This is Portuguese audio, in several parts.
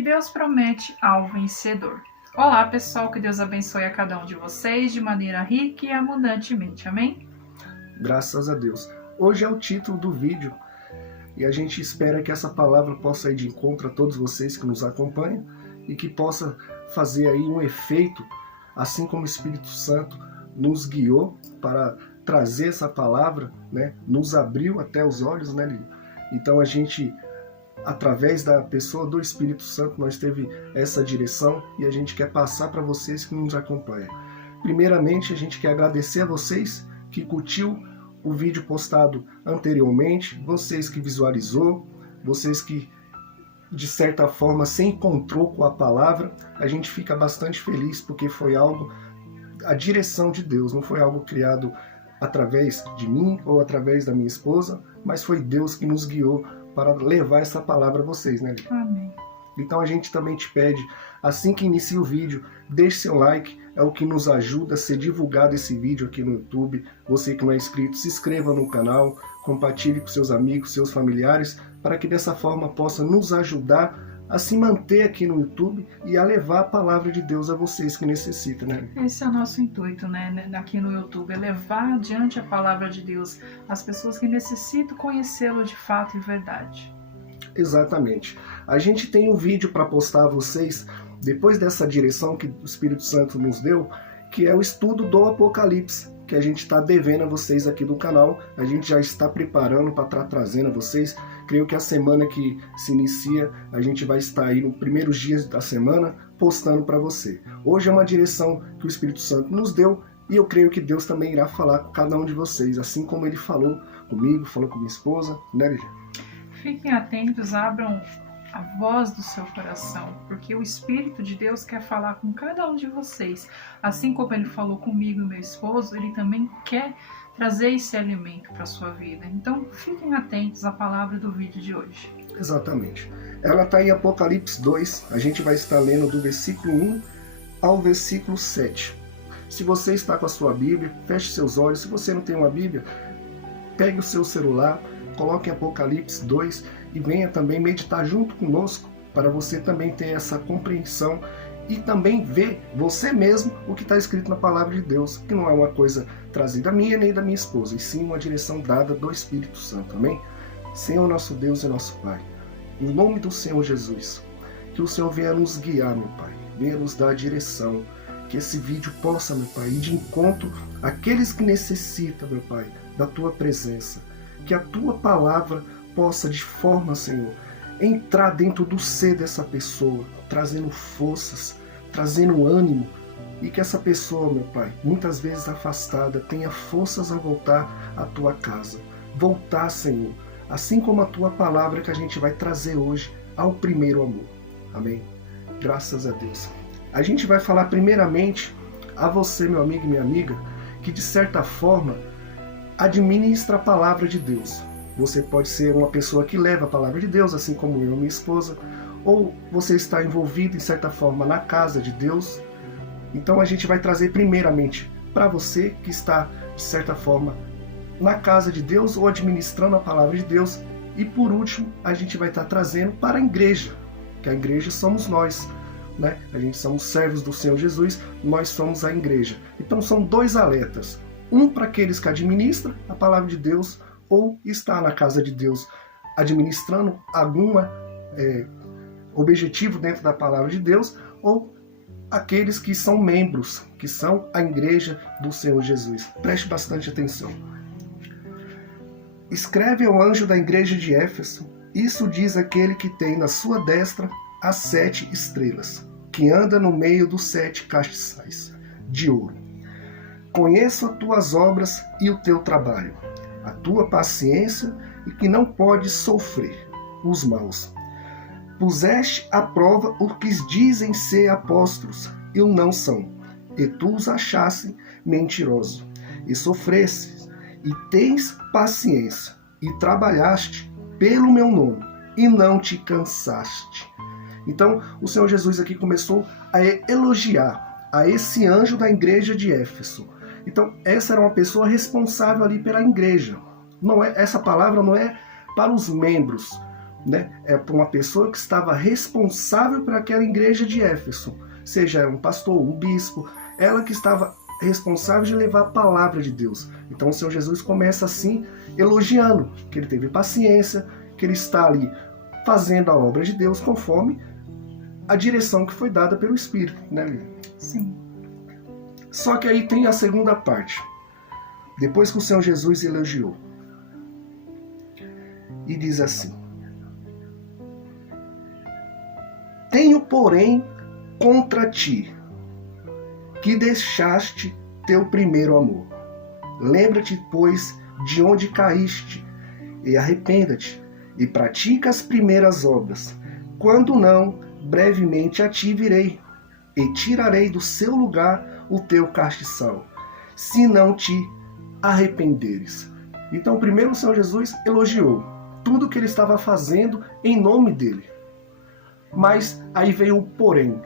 que Deus promete ao vencedor. Olá pessoal, que Deus abençoe a cada um de vocês de maneira rica e abundantemente, amém? Graças a Deus. Hoje é o título do vídeo e a gente espera que essa palavra possa ir de encontro a todos vocês que nos acompanham e que possa fazer aí um efeito, assim como o Espírito Santo nos guiou para trazer essa palavra, né? Nos abriu até os olhos, né, Lívia? Então a gente, através da pessoa do Espírito Santo, nós teve essa direção e a gente quer passar para vocês que nos acompanham. Primeiramente, a gente quer agradecer a vocês que curtiu o vídeo postado anteriormente, vocês que visualizou, vocês que de certa forma se encontrou com a palavra. A gente fica bastante feliz porque foi algo, a direção de Deus, não foi algo criado através de mim ou através da minha esposa, mas foi Deus que nos guiou para levar essa palavra a vocês, né, Lívia? Amém. Então a gente também te pede, assim que inicia o vídeo, deixe seu like, é o que nos ajuda a ser divulgado esse vídeo aqui no YouTube. Você que não é inscrito, se inscreva no canal, compartilhe com seus amigos, seus familiares, para que dessa forma possa nos ajudar a se manter aqui no YouTube e a levar a palavra de Deus a vocês que necessitam, né? Esse é o nosso intuito, né, aqui no YouTube, é levar adiante a palavra de Deus às pessoas que necessitam conhecê-lo de fato e verdade. Exatamente. A gente tem um vídeo para postar a vocês, depois dessa direção que o Espírito Santo nos deu, que é o estudo do Apocalipse, que a gente está devendo a vocês aqui do canal. A gente já está preparando para estar trazendo a vocês. Creio que a semana que se inicia, a gente vai estar aí nos primeiros dias da semana postando para você. Hoje é uma direção que o Espírito Santo nos deu e eu creio que Deus também irá falar com cada um de vocês, assim como Ele falou comigo, falou com minha esposa, né, Lígia? Fiquem atentos, abram a voz do seu coração, porque o Espírito de Deus quer falar com cada um de vocês. Assim como Ele falou comigo e meu esposo, Ele também quer trazer esse alimento para a sua vida. Então, fiquem atentos à palavra do vídeo de hoje. Exatamente. Ela está em Apocalipse 2, a gente vai estar lendo do versículo 1 ao versículo 7. Se você está com a sua Bíblia, feche seus olhos. Se você não tem uma Bíblia, pegue o seu celular, coloque em Apocalipse 2 e venha também meditar junto conosco para você também ter essa compreensão e também ver você mesmo o que está escrito na palavra de Deus, que não é uma coisa trazida minha nem da minha esposa, e sim uma direção dada do Espírito Santo, amém? Senhor nosso Deus e nosso Pai, em nome do Senhor Jesus, que o Senhor venha nos guiar, meu Pai, venha nos dar a direção, que esse vídeo possa, meu Pai, ir de encontro àqueles que necessitam, meu Pai, da Tua presença, que a Tua palavra possa, de forma, Senhor, entrar dentro do ser dessa pessoa, trazendo forças, trazendo ânimo, e que essa pessoa, meu Pai, muitas vezes afastada, tenha forças a voltar à Tua casa. Voltar, Senhor, assim como a Tua palavra que a gente vai trazer hoje, ao primeiro amor. Amém? Graças a Deus. A gente vai falar primeiramente a você, meu amigo e minha amiga, que de certa forma administra a palavra de Deus. Você pode ser uma pessoa que leva a palavra de Deus, assim como eu e minha esposa, ou você está envolvido em certa forma na casa de Deus. Então a gente vai trazer primeiramente para você que está de certa forma na casa de Deus ou administrando a palavra de Deus, e por último a gente vai estar trazendo para a igreja, que a igreja somos nós, né? A gente somos servos do Senhor Jesus, nós somos a igreja. Então são dois alertas, um para aqueles que administram a palavra de Deus ou está na casa de Deus administrando algum objetivo dentro da palavra de Deus, ou aqueles que são membros, que são a igreja do Senhor Jesus. Preste bastante atenção. Escreve ao anjo da igreja de Éfeso, isso diz aquele que tem na sua destra as 7 estrelas, que anda no meio dos 7 castiçais de ouro. Conheço as tuas obras e o teu trabalho, a tua paciência, e que não podes sofrer os maus. Puseste à prova os que dizem ser apóstolos e o não são, e tu os achaste mentirosos, e sofrestes, e tens paciência, e trabalhaste pelo meu nome, e não te cansaste. Então, o Senhor Jesus aqui começou a elogiar a esse anjo da igreja de Éfeso. Então, essa era uma pessoa responsável ali pela igreja. Essa palavra não é para os membros, né? É para uma pessoa que estava responsável por aquela igreja de Éfeso, seja um pastor, um bispo, ela que estava responsável de levar a palavra de Deus. Então o Senhor Jesus começa assim, elogiando que ele teve paciência, que ele está ali fazendo a obra de Deus conforme a direção que foi dada pelo Espírito, né, Lívia? Sim. Só que aí tem a segunda parte. Depois que o Senhor Jesus elogiou, e diz assim: tenho, porém, contra ti, que deixaste teu primeiro amor. Lembra-te, pois, de onde caíste, e arrependa-te, e pratica as primeiras obras. Quando não, brevemente a ti virei, e tirarei do seu lugar o teu castiçal, se não te arrependeres. Então, primeiro o Senhor Jesus elogiou tudo que ele estava fazendo em nome dele. Mas aí veio o porém.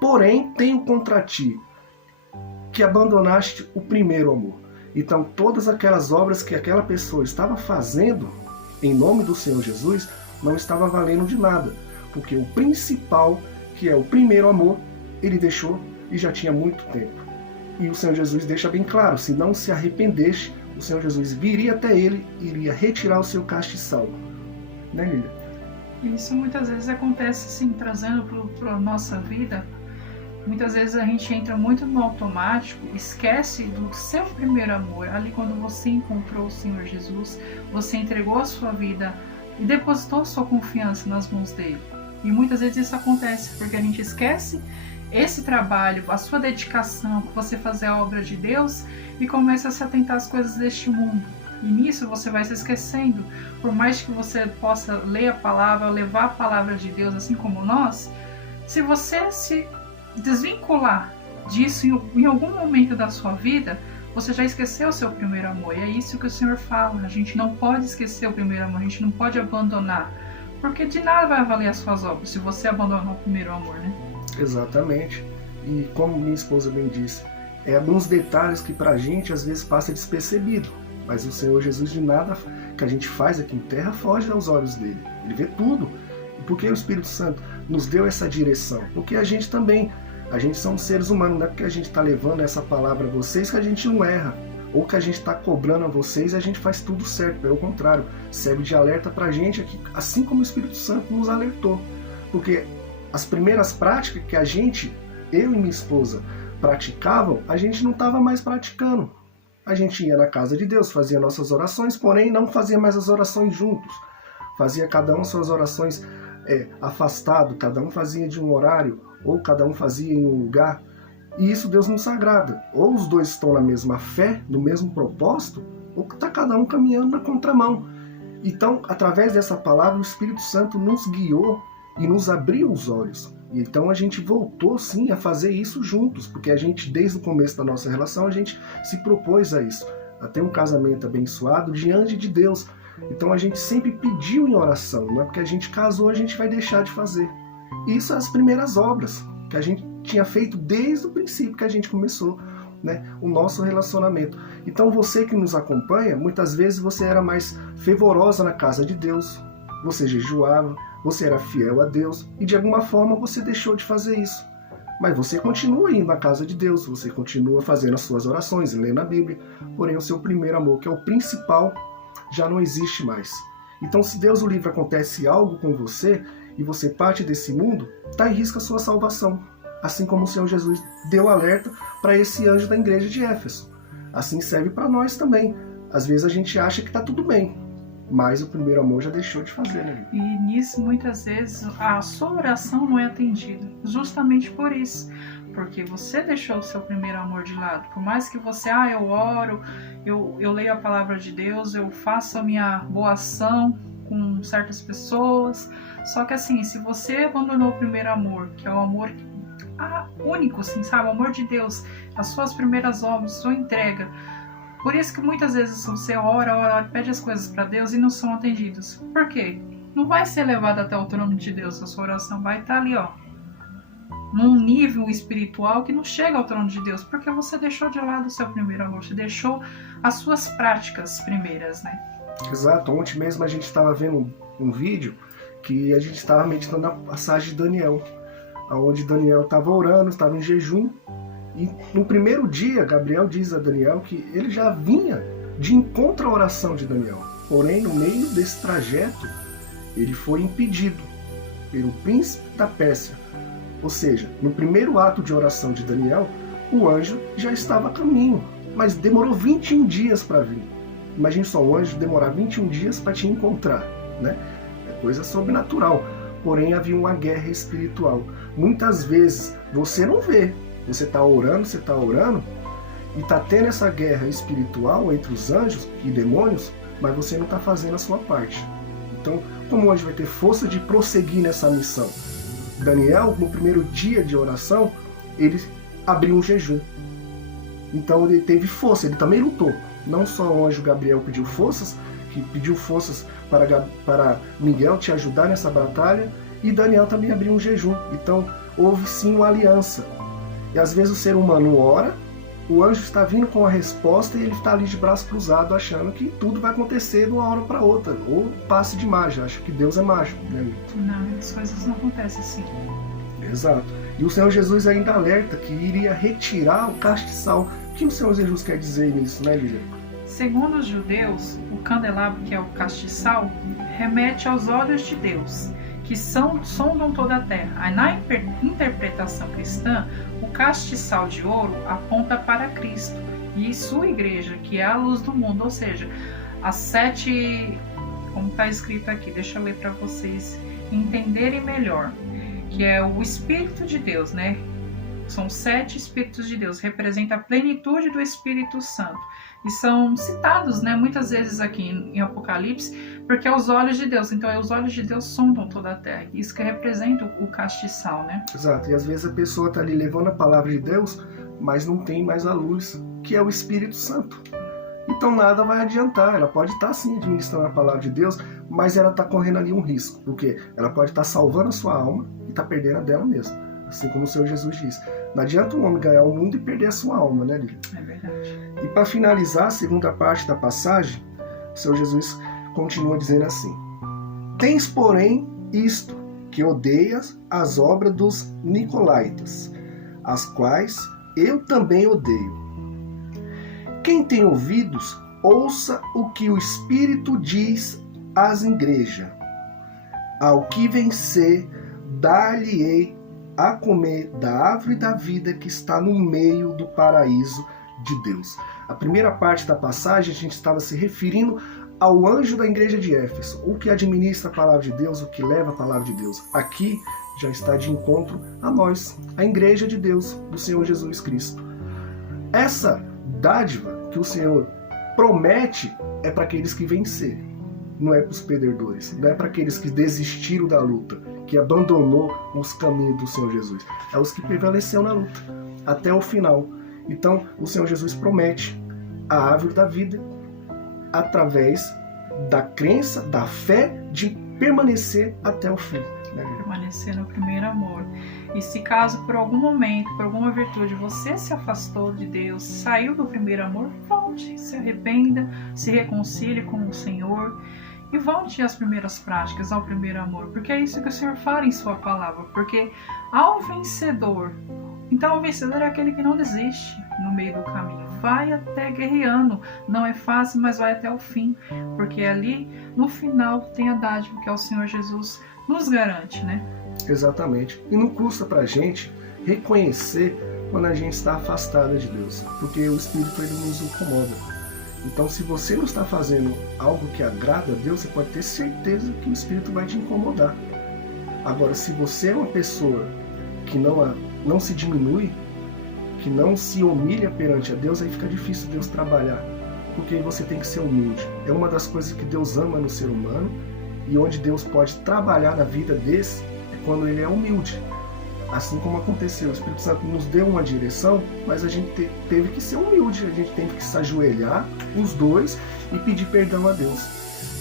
Porém, tenho contra ti, que abandonaste o primeiro amor. Então, todas aquelas obras que aquela pessoa estava fazendo em nome do Senhor Jesus não estava valendo de nada, porque o principal, que é o primeiro amor, ele deixou e já tinha muito tempo. E o Senhor Jesus deixa bem claro: se não se arrependeste, o Senhor Jesus viria até ele e iria retirar o seu castiçal. Né, Lília? Isso muitas vezes acontece assim, trazendo para a nossa vida. Muitas vezes a gente entra muito no automático, esquece do seu primeiro amor. Ali quando você encontrou o Senhor Jesus, você entregou a sua vida e depositou sua confiança nas mãos dele. E muitas vezes isso acontece porque a gente esquece esse trabalho, a sua dedicação, você fazer a obra de Deus e começa a se atentar às coisas deste mundo. E nisso você vai se esquecendo. Por mais que você possa ler a palavra, levar a palavra de Deus, assim como nós, se você se desvincular disso em algum momento da sua vida, você já esqueceu o seu primeiro amor. E é isso que o Senhor fala: a gente não pode esquecer o primeiro amor, a gente não pode abandonar, porque de nada vai valer as suas obras se você abandonar o primeiro amor, né? Exatamente. E como minha esposa bem disse, é alguns detalhes que pra gente às vezes passa despercebido, mas o Senhor Jesus, de nada que a gente faz aqui em terra foge aos olhos dele. Ele vê tudo. E por que o Espírito Santo nos deu essa direção? Porque a gente também, a gente somos seres humanos, não é porque a gente está levando essa palavra a vocês que a gente não erra, ou que a gente está cobrando a vocês e a gente faz tudo certo. Pelo contrário, serve de alerta pra gente aqui, assim como o Espírito Santo nos alertou. Porque as primeiras práticas que a gente, eu e minha esposa, praticavam, a gente não estava mais praticando. A gente ia na casa de Deus, fazia nossas orações, porém não fazia mais as orações juntos. Fazia cada um suas orações afastado, cada um fazia de um horário, ou cada um fazia em um lugar. E isso Deus nos agrada. Ou os dois estão na mesma fé, no mesmo propósito, ou está cada um caminhando na contramão. Então, através dessa palavra, o Espírito Santo nos guiou e nos abriu os olhos. E então a gente voltou sim a fazer isso juntos, porque a gente, desde o começo da nossa relação, a gente se propôs a isso, a ter um casamento abençoado diante de Deus. Então a gente sempre pediu em oração, não é porque a gente casou a gente vai deixar de fazer. Isso são as primeiras obras que a gente tinha feito desde o princípio que a gente começou, né, o nosso relacionamento. Então você que nos acompanha, muitas vezes você era mais fervorosa na casa de Deus, você jejuava, você era fiel a Deus e de alguma forma você deixou de fazer isso. Mas você continua indo na casa de Deus, você continua fazendo as suas orações, lendo a Bíblia, porém o seu primeiro amor, que é o principal, já não existe mais. Então, se Deus o livre, acontece algo com você e você parte desse mundo, está em risco a sua salvação. Assim como o Senhor Jesus deu alerta para esse anjo da igreja de Éfeso. Assim serve para nós também. Às vezes a gente acha que está tudo bem, mas o primeiro amor já deixou de fazer, né? E nisso, muitas vezes, a sua oração não é atendida. Justamente por isso. Porque você deixou o seu primeiro amor de lado. Por mais que você, eu oro, eu leio a palavra de Deus, eu faço a minha boa ação com certas pessoas. Só que assim, se você abandonou o primeiro amor, que é o amor único, assim, sabe? O amor de Deus, as suas primeiras obras, sua entrega. Por isso que muitas vezes você ora, pede as coisas para Deus e não são atendidas. Por quê? Não vai ser levado até o trono de Deus, a sua oração vai estar ali, num nível espiritual que não chega ao trono de Deus, porque você deixou de lado o seu primeiro amor, você deixou as suas práticas primeiras, né? Exato. Ontem mesmo a gente estava vendo um vídeo que a gente estava meditando na passagem de Daniel, onde Daniel estava orando, estava em jejum, e no primeiro dia, Gabriel diz a Daniel que ele já vinha de encontro à oração de Daniel. Porém, no meio desse trajeto, ele foi impedido pelo príncipe da Pérsia. Ou seja, no primeiro ato de oração de Daniel, o anjo já estava a caminho, mas demorou 21 dias para vir. Imagine só, um anjo demorar 21 dias para te encontrar, né? É coisa sobrenatural. Porém, havia uma guerra espiritual. Muitas vezes você não vê. Você está orando, e está tendo essa guerra espiritual entre os anjos e demônios, mas você não está fazendo a sua parte. Então, como o anjo vai ter força de prosseguir nessa missão? Daniel, no primeiro dia de oração, ele abriu um jejum. Então ele teve força, ele também lutou. Não só o anjo Gabriel pediu forças para Miguel te ajudar nessa batalha, e Daniel também abriu um jejum. Então houve sim uma aliança. E às vezes o ser humano ora, o anjo está vindo com a resposta e ele está ali de braço cruzado achando que tudo vai acontecer de uma hora para outra. Ou passe de mágica, acha que Deus é mágico, né? Não, as coisas não acontecem assim. Exato. E o Senhor Jesus ainda alerta que iria retirar o castiçal. O que o Senhor Jesus quer dizer nisso, né, Lívia? Segundo os judeus, o candelabro, que é o castiçal, remete aos olhos de Deus, que sondam toda a terra. Na interpretação cristã, o castiçal de ouro aponta para Cristo e sua igreja, que é a luz do mundo, ou seja, as 7, como está escrito aqui, deixa eu ler para vocês entenderem melhor, que é o Espírito de Deus, né? São 7 Espíritos de Deus, representa a plenitude do Espírito Santo. E são citados, né, muitas vezes aqui em Apocalipse, porque é os olhos de Deus. Então, os olhos de Deus sondam toda a terra. Isso que representa o castiçal, né? Exato. E às vezes a pessoa está ali levando a palavra de Deus, mas não tem mais a luz, que é o Espírito Santo. Então nada vai adiantar. Ela pode estar sim administrando a palavra de Deus, mas ela está correndo ali um risco. Porque ela pode estar salvando a sua alma e está perdendo a dela mesma. Assim como o Senhor Jesus diz. Não adianta um homem ganhar o mundo e perder a sua alma, né, Lívia? É verdade. E para finalizar a segunda parte da passagem, o Senhor Jesus continua dizendo assim: Tens, porém, isto, que odeias as obras dos nicolaítas, as quais eu também odeio. Quem tem ouvidos, ouça o que o Espírito diz às igrejas. Ao que vencer, dar-lhe-ei a comer da árvore da vida que está no meio do paraíso de Deus. A primeira parte da passagem a gente estava se referindo ao anjo da igreja de Éfeso, o que administra a palavra de Deus, o que leva a palavra de Deus. Aqui já está de encontro a nós, a igreja de Deus, do Senhor Jesus Cristo. Essa dádiva que o Senhor promete é para aqueles que vencerem, não é para os perdedores, não é para aqueles que desistiram da luta, que abandonou os caminhos do Senhor Jesus. É os que prevaleceram na luta, até o final. Então, o Senhor Jesus promete a árvore da vida através da crença, da fé, de permanecer até o fim. Permanecer no primeiro amor. E se caso por algum momento, por alguma virtude, você se afastou de Deus, saiu do primeiro amor, volte, se arrependa, se reconcilie com o Senhor e volte às primeiras práticas, ao primeiro amor, porque é isso que o Senhor fala em sua palavra, porque ao vencedor, então o vencedor é aquele que não desiste no meio do caminho, vai até guerreando, não é fácil, mas vai até o fim, porque ali no final tem a dádiva que é o Senhor Jesus nos garante, né? Exatamente, e não custa pra gente reconhecer quando a gente está afastada de Deus, porque o Espírito ele nos incomoda. Então, se você não está fazendo algo que agrada a Deus, você pode ter certeza que o Espírito vai te incomodar. Agora, se você é uma pessoa que não se diminui, que não se humilha perante a Deus, aí fica difícil Deus trabalhar, porque você tem que ser humilde. É uma das coisas que Deus ama no ser humano, e onde Deus pode trabalhar na vida desse é quando ele é humilde. Assim como aconteceu, o Espírito Santo nos deu uma direção, mas a gente teve que ser humilde, a gente teve que se ajoelhar, os dois, e pedir perdão a Deus.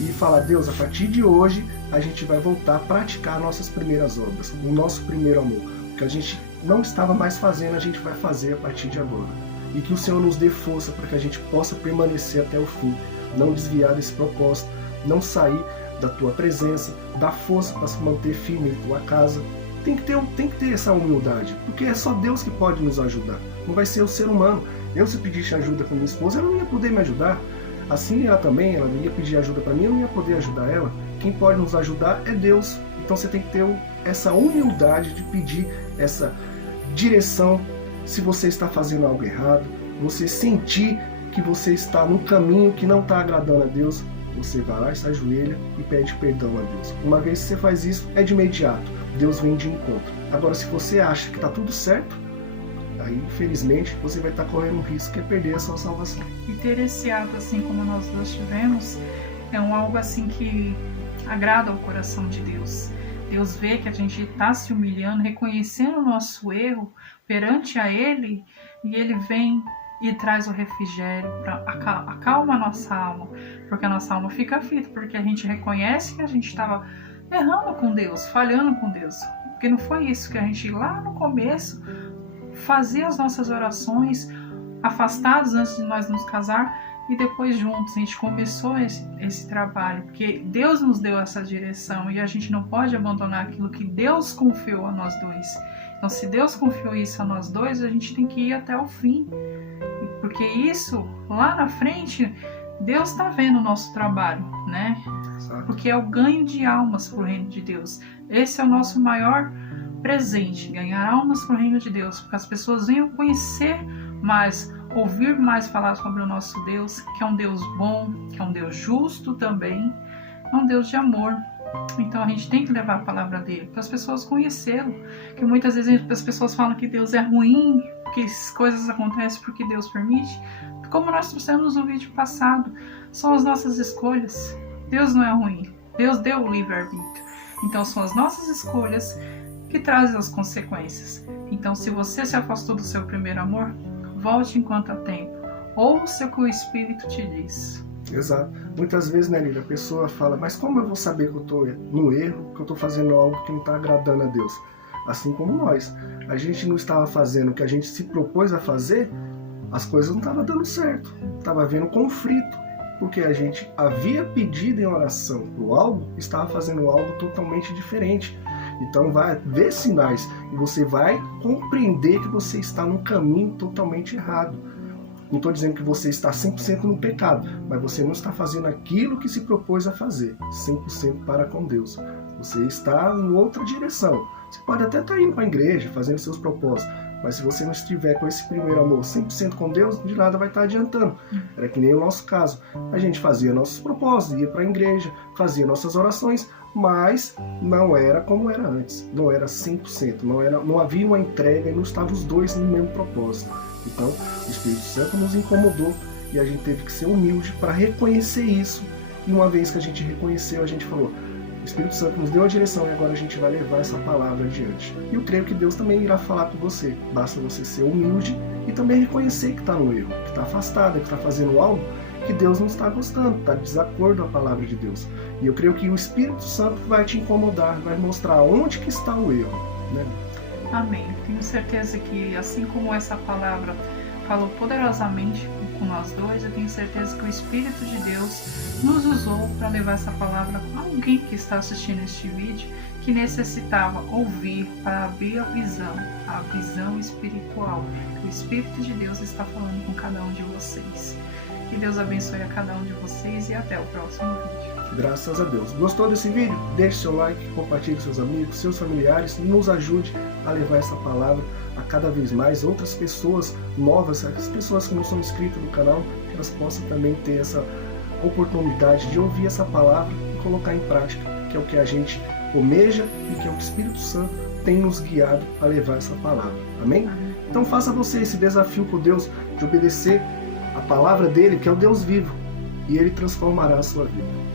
E falar: Deus, a partir de hoje, a gente vai voltar a praticar nossas primeiras obras, o nosso primeiro amor. O que a gente não estava mais fazendo, a gente vai fazer a partir de agora. E que o Senhor nos dê força para que a gente possa permanecer até o fim, não desviar desse propósito, não sair da tua presença, dá força para se manter firme em tua casa. Tem que ter essa humildade, porque é só Deus que pode nos ajudar, não vai ser o ser humano. Eu, se pedisse ajuda com minha esposa, ela não ia poder me ajudar. Assim ela também, ela ia pedir ajuda para mim, eu não ia poder ajudar ela. Quem pode nos ajudar é Deus. Então você tem que ter essa humildade de pedir essa direção. Se você está fazendo algo errado, você sentir que você está num caminho que não está agradando a Deus, você vai lá, se ajoelha e pede perdão a Deus. Uma vez que você faz isso, é de imediato, Deus vem de encontro. Agora, se você acha que está tudo certo, aí infelizmente você vai estar correndo um risco que é perder a sua salvação. E ter esse ato assim como nós dois tivemos é algo assim que agrada ao coração de Deus. Deus vê que a gente está se humilhando, reconhecendo o nosso erro perante a Ele, e Ele vem e traz o refrigério, acalma a nossa alma, porque a nossa alma fica aflita, porque a gente reconhece que a gente estava errando com Deus, falhando com Deus, porque não foi isso que a gente lá no começo fazia as nossas orações afastados antes de nós nos casar, e depois juntos a gente começou esse trabalho, porque Deus nos deu essa direção e a gente não pode abandonar aquilo que Deus confiou a nós dois. Então, se Deus confiou isso a nós dois, a gente tem que ir até o fim, porque isso, lá na frente, Deus está vendo o nosso trabalho, né? Porque é o ganho de almas para o reino de Deus. Esse é o nosso maior presente, ganhar almas para o reino de Deus, porque as pessoas venham conhecer mais, ouvir mais falar sobre o nosso Deus, que é um Deus bom, que é um Deus justo também, é um Deus de amor. Então a gente tem que levar a palavra dele para as pessoas conhecê-lo, que muitas vezes as pessoas falam que Deus é ruim, que as coisas acontecem porque Deus permite. Como nós trouxemos no vídeo passado, são as nossas escolhas. Deus não é ruim, Deus deu o livre-arbítrio. Então são as nossas escolhas que trazem as consequências. Então, se você se afastou do seu primeiro amor, volte enquanto há tempo. Ouça o que o Espírito te diz. Exato. Muitas vezes, né, Lília, a pessoa fala, mas como eu vou saber que eu estou no erro, que eu estou fazendo algo que não está agradando a Deus? Assim como nós. A gente não estava fazendo o que a gente se propôs a fazer, as coisas não estavam dando certo. Estava havendo conflito, porque a gente havia pedido em oração por algo, estava fazendo algo totalmente diferente. Então vai ver sinais e você vai compreender que você está num caminho totalmente errado. Não estou dizendo que você está 100% no pecado, mas você não está fazendo aquilo que se propôs a fazer, 100% para com Deus. Você está em outra direção. Você pode até estar indo para a igreja, fazendo seus propósitos, mas se você não estiver com esse primeiro amor 100% com Deus, de nada vai estar adiantando. Era que nem o nosso caso. A gente fazia nossos propósitos, ia para a igreja, fazia nossas orações, mas não era como era antes. Não era 100%, não havia uma entrega e não estavam os dois no mesmo propósito. Então, o Espírito Santo nos incomodou e a gente teve que ser humilde para reconhecer isso. E uma vez que a gente reconheceu, a gente falou, o Espírito Santo nos deu a direção e agora a gente vai levar essa palavra adiante. E eu creio que Deus também irá falar com você. Basta você ser humilde e também reconhecer que está no erro, que está afastado, que está fazendo algo que Deus não está gostando, está de desacordo com a palavra de Deus. E eu creio que o Espírito Santo vai te incomodar, vai mostrar onde que está o erro, né? Amém. Tenho certeza que assim como essa palavra falou poderosamente com nós dois, eu tenho certeza que o Espírito de Deus nos usou para levar essa palavra a alguém que está assistindo este vídeo, que necessitava ouvir para abrir a visão espiritual. O Espírito de Deus está falando com cada um de vocês. Que Deus abençoe a cada um de vocês e até o próximo vídeo. Graças a Deus. Gostou desse vídeo? Deixe seu like, compartilhe com seus amigos, seus familiares, nos ajude a levar essa palavra a cada vez mais outras pessoas novas, as pessoas que não são inscritas no canal, que elas possam também ter essa oportunidade de ouvir essa palavra e colocar em prática, que é o que a gente almeja e que é o que o Espírito Santo tem nos guiado a levar essa palavra. Amém? Então faça você esse desafio com Deus de obedecer a palavra dele, que é o Deus vivo, e ele transformará a sua vida.